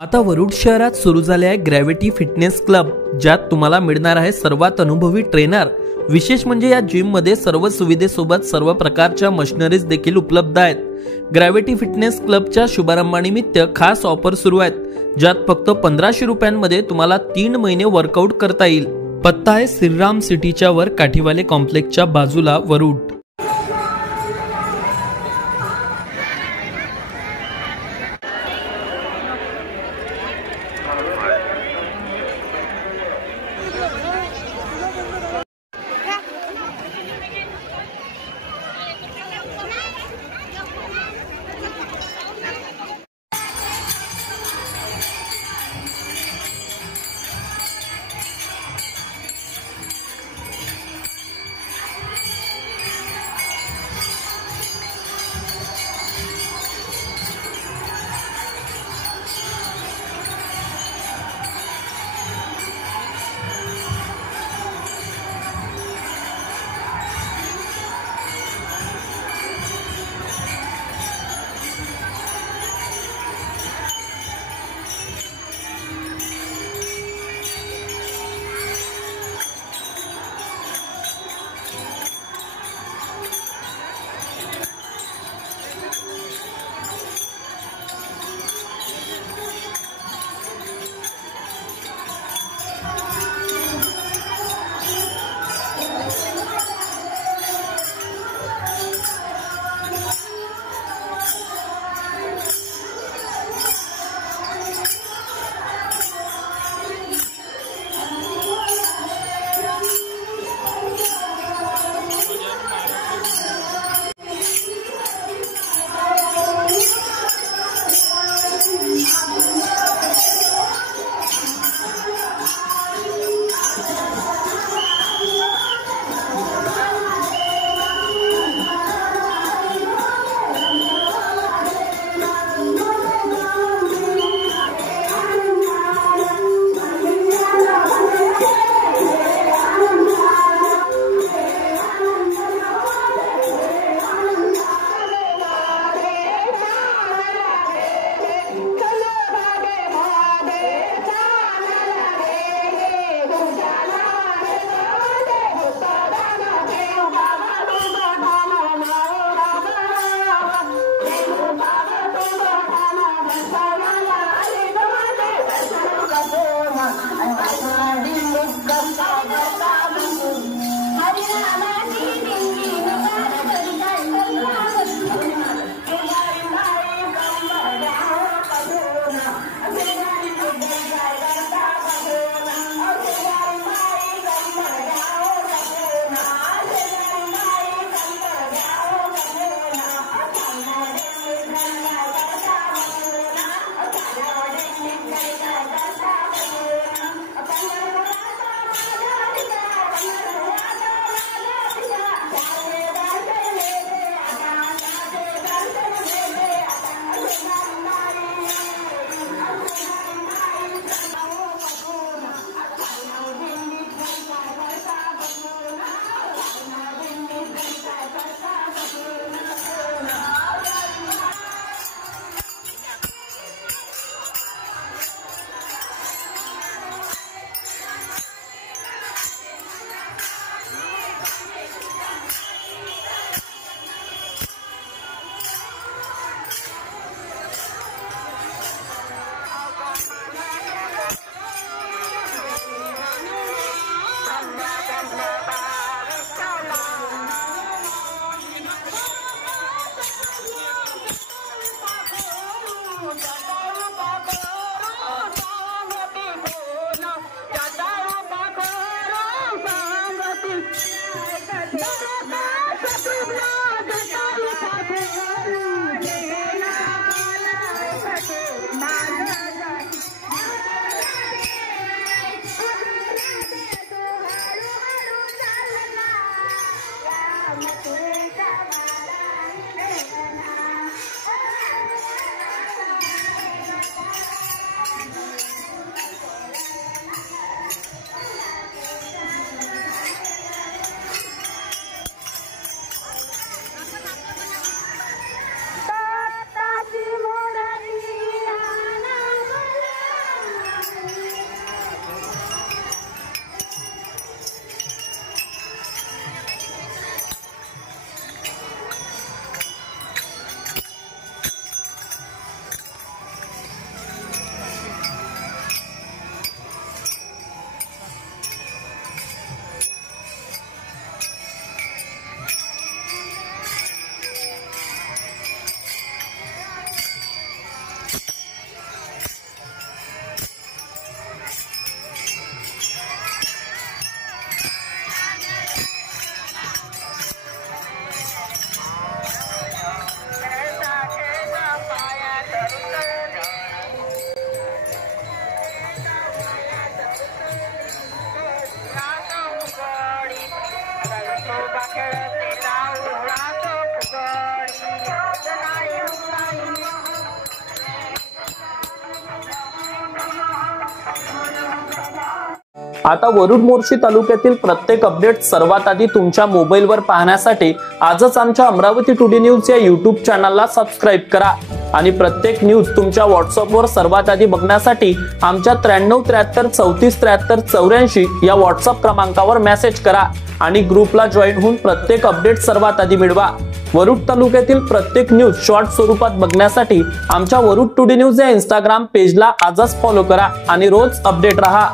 आता वरुड शहरात सुरू झाले आहे ग्रॅव्हिटी फिटनेस क्लब, ज्यात तुम्हाला मिळणार आहे सर्वात अनुभवी ट्रेनर। विशेष म्हणजे या जिम मध्ये सर्व सुविधेसोबत सर्व प्रकारच्या मशिनरीज देखील उपलब्ध आहेत। ग्रॅव्हिटी फिटनेस क्लबच्या शुभारंभानिमित्त खास ऑफर सुरू आहेत, ज्यात फक्त 1500 रुपयांमध्ये तुम्हाला 3 महिने वर्कआउट करता येईल। पत्ता आहे श्रीराम सिटीच्या वर काठीवाले कॉम्प्लेक्सच्या बाजूला, वरुड। आता वरुड मोर्शी तालुक्यातील प्रत्येक अपडेट सर्वात आधी तुमच्या मोबाईलवर पाहण्यासाठी आजच आमच्या अमरावती टुडे न्यूज या युट्यूब चॅनलला सबस्क्राईब करा आणि प्रत्येक न्यूज तुमच्या व्हॉट्सअपवर सर्वात आधी बघण्यासाठी आमच्या 9373343384 या व्हॉट्सअप क्रमांकावर मेसेज करा आणि ग्रुपला जॉईन होऊन प्रत्येक अपडेट सर्वात आधी मिळवा। वरुड तालुक्यातील प्रत्येक न्यूज शॉर्ट स्वरूपात बघण्यासाठी आमच्या वरुड टुडे न्यूज या इंस्टाग्राम पेजला आजच फॉलो करा आणि रोज अपडेट रहा।